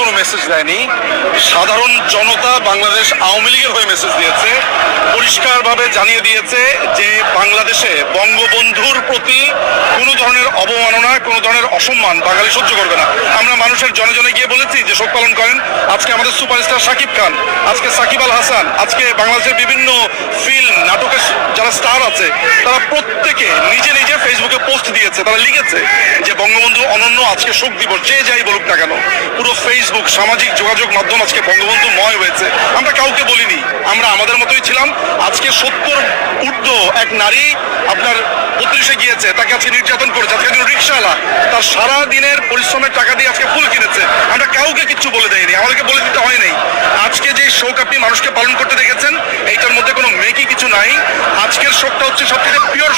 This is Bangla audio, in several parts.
মেসেজ দেয়নি। সাধারণ জনতা বাংলাদেশ আওয়ামী লীগের হয়ে মেসেজ দিয়েছে। পরিষ্কারভাবে জানিয়ে দিয়েছে যে বাংলাদেশে বঙ্গবন্ধুর প্রতি কোনো ধরনের অবমাননা, কোনো ধরনের অসম্মান বাঙালি সহ্য করবে না। আমরা মানুষের জনে জনে গিয়ে বলেছি যে শোক পালন করেন। আজকে আমাদের সুপারস্টার শাকিব খান, আজকে সাকিব আল হাসান, আজকে বাংলাদেশের বিভিন্ন ফিল্ম নাটকের যারা স্টার আছে, তারা প্রত্যেকে নিজে নিজে ফেসবুকে পোস্ট তারা লিখেছে যে বঙ্গবন্ধু অনন্য আজকে শোক দিবস, যে যাই বলুক না কেন। পুরো ফেসবুক সামাজিক যোগাযোগ মাধ্যম আজকে বঙ্গবন্ধু ময় হয়েছে। আমরা কাউকে বলিনি, আমরা আমাদের মতোই ছিলাম। আজকে সত্তর ঊর্ধ্ব এক নারী আপনার বত্রিশে গিয়েছে, তাকে আজকে নির্যাতন করেছে। আজকে একজন রিক্সাওয়ালা, তার সারা দিনের পরিশ্রমের টাকা দিয়ে আজকে ফুল কিনেছে। আমরা কাউকে কিচ্ছু বলে দেয়নি আমাদেরকে বলে দিতে হয় নাই। আজকে যে শোক আপনি মানুষকে পালন করতে দেখেছেন, এইটার মধ্যে কোনো মেকি কিছু নাই। আজকের শোকটা হচ্ছে সবথেকে পিওর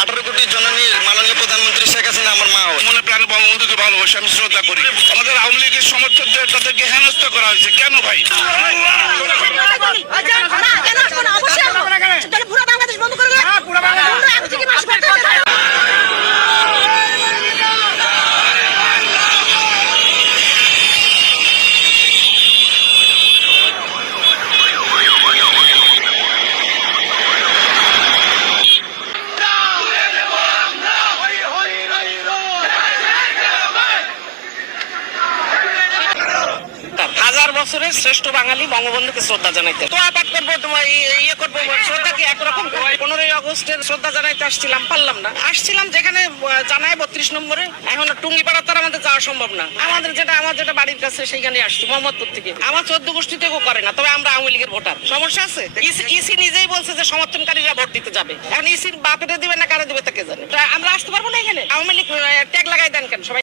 আঠারো কোটি জননী মাননীয় প্রধানমন্ত্রী শেখ হাসিনা আমার মা মনে প্রাণে বঙ্গবন্ধুকে ভালোবাসি আমি শ্রদ্ধা করি। আমাদের আওয়ামী লীগের সমর্থকদের তাদেরকে হেনস্থ করা হয়েছে। কেন ভাই? তাহলে পুরো বাংলাদেশ বন্ধ করে বছরের শ্রেষ্ঠ বাঙালি বঙ্গবন্ধুকে শ্রদ্ধা জানাইতে। তোয়া পাঠ করব তোমার ইয়ে করব শ্রদ্ধা কি একরকম পনেরোই আগস্টের শ্রদ্ধা জানাইতে আসছিলাম পারলাম না। আসছিলাম যেখানে জানায় বত্রিশ নম্বরে। এখন টুঙ্গিপাড়া তো আমাদের যাওয়া সম্ভব না। আমাদের যেটা আমার যেটা বাড়ির কাছে সেইখানে আসছি মোহাম্মদপুর থেকে। আমার চোদ্দ গোষ্ঠী থেকেও করে না তবে আমরা আওয়ামী লীগের ভোটার। সমস্যা আছে? ইসি- ইসি নিজেই বলছে যে সমর্থনকারীরা ভোট দিতে যাবে। এখন ইসির বাপেরে দিবে না কারা দিবে তাকে জানে? আমরা আসতে পারব না এখানে? আওয়ামী লীগ ট্যাগ লাগাই দেন কেন সবাই?